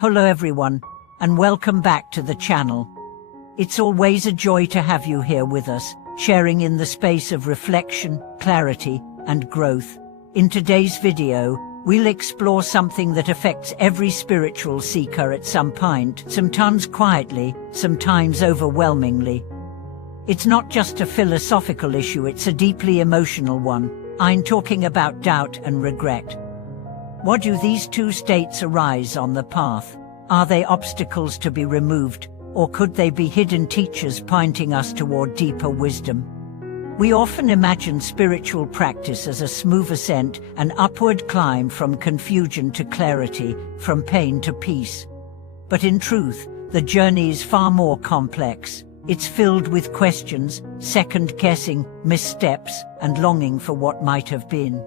Hello everyone, and welcome back to the channel. It's always a joy to have you here with us, sharing in the space of reflection, clarity, and growth. In today's video, we'll explore something that affects every spiritual seeker at some point, sometimes quietly, sometimes overwhelmingly. It's not just a philosophical issue, it's a deeply emotional one. I'm talking about doubt and regret. What do these two states arise on the path? Are they obstacles to be removed, or could they be hidden teachers pointing us toward deeper wisdom? We often imagine spiritual practice as a smooth ascent, an upward climb from confusion to clarity, from pain to peace. But in truth, the journey is far more complex. It's filled with questions, second-guessing, missteps, and longing for what might have been.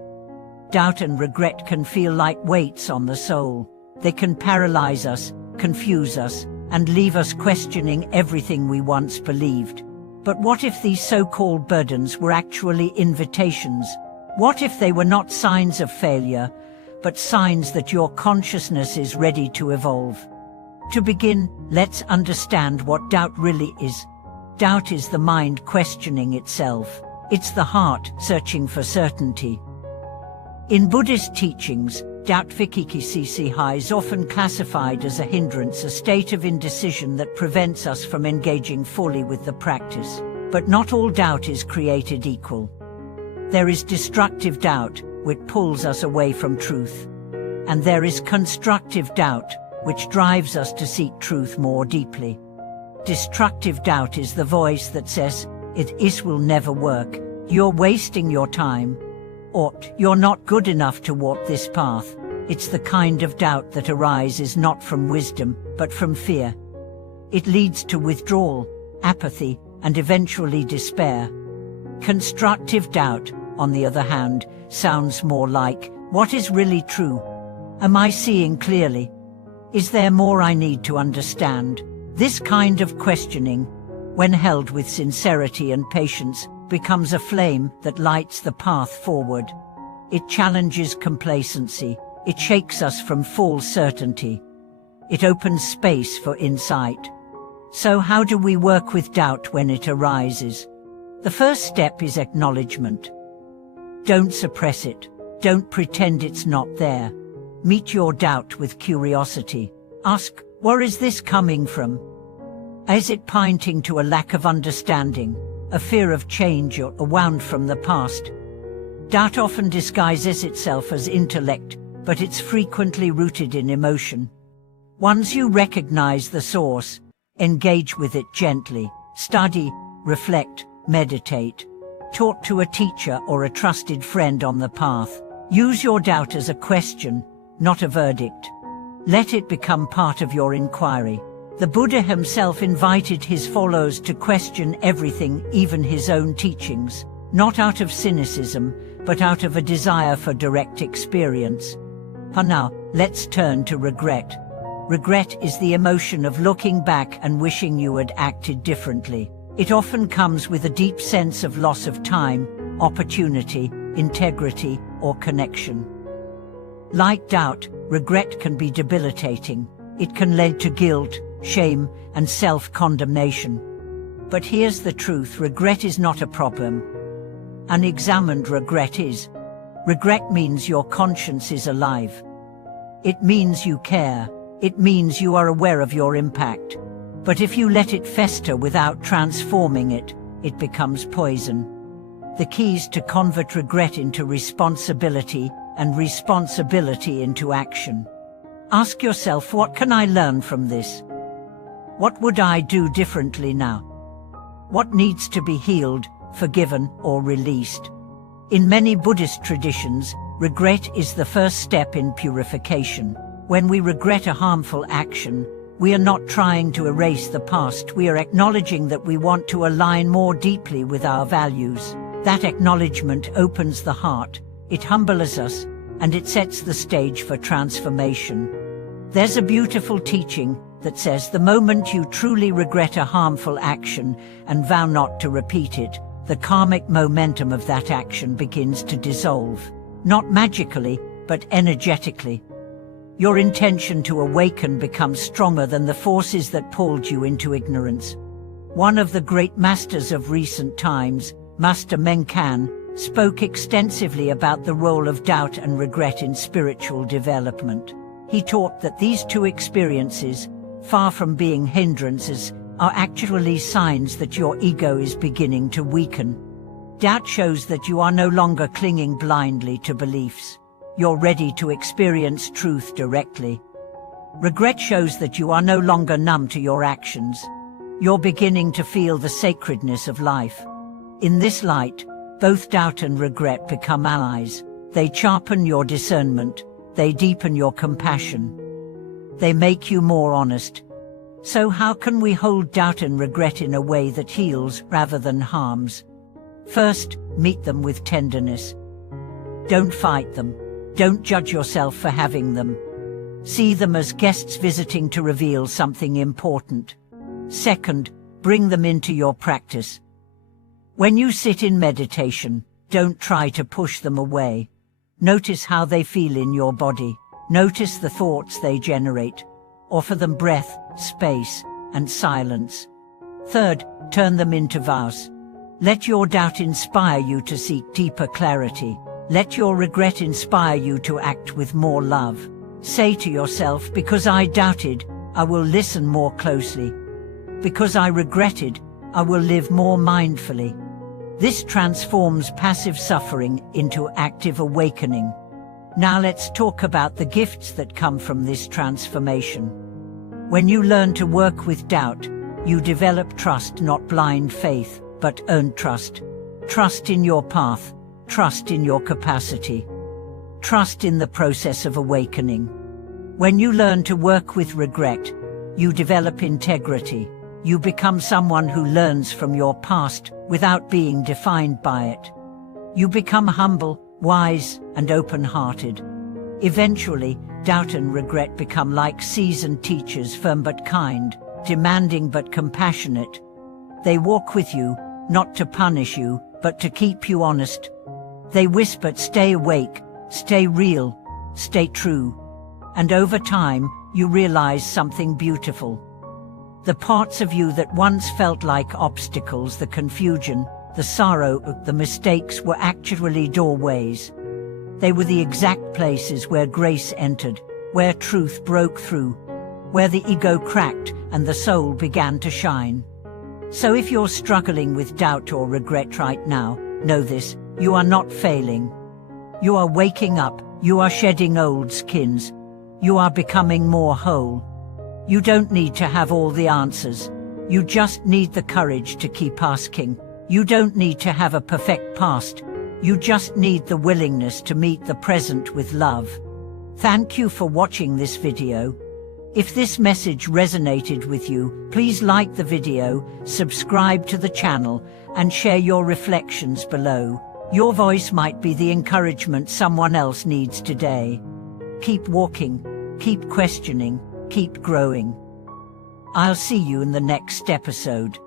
Doubt and regret can feel like weights on the soul. They can paralyze us, confuse us, and leave us questioning everything we once believed. But what if these so-called burdens were actually invitations? What if they were not signs of failure, but signs that your consciousness is ready to evolve? To begin, let's understand what doubt really is. Doubt is the mind questioning itself. It's the heart searching for certainty. In Buddhist teachings, doubt vikikisisi is often classified as a hindrance, a state of indecision that prevents us from engaging fully with the practice. But not all doubt is created equal. There is destructive doubt, which pulls us away from truth. And there is constructive doubt, which drives us to seek truth more deeply. Destructive doubt is the voice that says, "It will never work, you're wasting your time," or "You're not good enough to walk this path." It's the kind of doubt that arises not from wisdom, but from fear. It leads to withdrawal, apathy, and eventually despair. Constructive doubt, on the other hand, sounds more like, what is really true? Am I seeing clearly? Is there more I need to understand? This kind of questioning, when held with sincerity and patience, becomes a flame that lights the path forward. It challenges complacency. It shakes us from false certainty. It opens space for insight. So how do we work with doubt when it arises? The first step is acknowledgement. Don't suppress it. Don't pretend it's not there. Meet your doubt with curiosity. Ask, where is this coming from? Is it pointing to a lack of understanding, a fear of change, or a wound from the past? Doubt often disguises itself as intellect, but it's frequently rooted in emotion. Once you recognize the source, engage with it gently. Study, reflect, meditate. Talk to a teacher or a trusted friend on the path. Use your doubt as a question, not a verdict. Let it become part of your inquiry. The Buddha himself invited his followers to question everything, even his own teachings, not out of cynicism, but out of a desire for direct experience. Now, let's turn to regret. Regret is the emotion of looking back and wishing you had acted differently. It often comes with a deep sense of loss of time, opportunity, integrity, or connection. Like doubt, regret can be debilitating. It can lead to guilt, shame, and self-condemnation. But here's the truth: regret is not a problem. Unexamined regret is. Regret means your conscience is alive. It means you care. It means you are aware of your impact. But if you let it fester without transforming it, it becomes poison. The key is to convert regret into responsibility, and responsibility into action. Ask yourself, what can I learn from this? What would I do differently now? What needs to be healed, forgiven, or released? In many Buddhist traditions, regret is the first step in purification. When we regret a harmful action, we are not trying to erase the past, we are acknowledging that we want to align more deeply with our values. That acknowledgement opens the heart, it humbles us, and it sets the stage for transformation. There's a beautiful teaching that says the moment you truly regret a harmful action and vow not to repeat it, the karmic momentum of that action begins to dissolve. Not magically, but energetically. Your intention to awaken becomes stronger than the forces that pulled you into ignorance. One of the great masters of recent times, Master Menkan, spoke extensively about the role of doubt and regret in spiritual development. He taught that these two experiences, far from being hindrances, are actually signs that your ego is beginning to weaken. Doubt shows that you are no longer clinging blindly to beliefs. You're ready to experience truth directly. Regret shows that you are no longer numb to your actions. You're beginning to feel the sacredness of life. In this light, both doubt and regret become allies. They sharpen your discernment. They deepen your compassion. They make you more honest. So how can we hold doubt and regret in a way that heals rather than harms? First, meet them with tenderness. Don't fight them. Don't judge yourself for having them. See them as guests visiting to reveal something important. Second, bring them into your practice. When you sit in meditation, don't try to push them away. Notice how they feel in your body. Notice the thoughts they generate. Offer them breath, space, and silence. Third, turn them into vows. Let your doubt inspire you to seek deeper clarity. Let your regret inspire you to act with more love. Say to yourself, because I doubted, I will listen more closely. Because I regretted, I will live more mindfully. This transforms passive suffering into active awakening. Now let's talk about the gifts that come from this transformation. When you learn to work with doubt, you develop trust, not blind faith, but earned trust. Trust in your path, trust in your capacity, trust in the process of awakening. When you learn to work with regret, you develop integrity. You become someone who learns from your past without being defined by it. You become humble, wise, and open-hearted. Eventually, doubt and regret become like seasoned teachers, firm but kind, demanding but compassionate. They walk with you, not to punish you, but to keep you honest. They whisper, stay awake, stay real, stay true. And over time, you realize something beautiful. The parts of you that once felt like obstacles, the confusion, the sorrow, the mistakes, were actually doorways. They were the exact places where grace entered, where truth broke through, where the ego cracked and the soul began to shine. So if you're struggling with doubt or regret right now, know this: you are not failing. You are waking up, you are shedding old skins, you are becoming more whole. You don't need to have all the answers. You just need the courage to keep asking. You don't need to have a perfect past. You just need the willingness to meet the present with love. Thank you for watching this video. If this message resonated with you, please like the video, subscribe to the channel, and share your reflections below. Your voice might be the encouragement someone else needs today. Keep walking, keep questioning, keep growing. I'll see you in the next episode.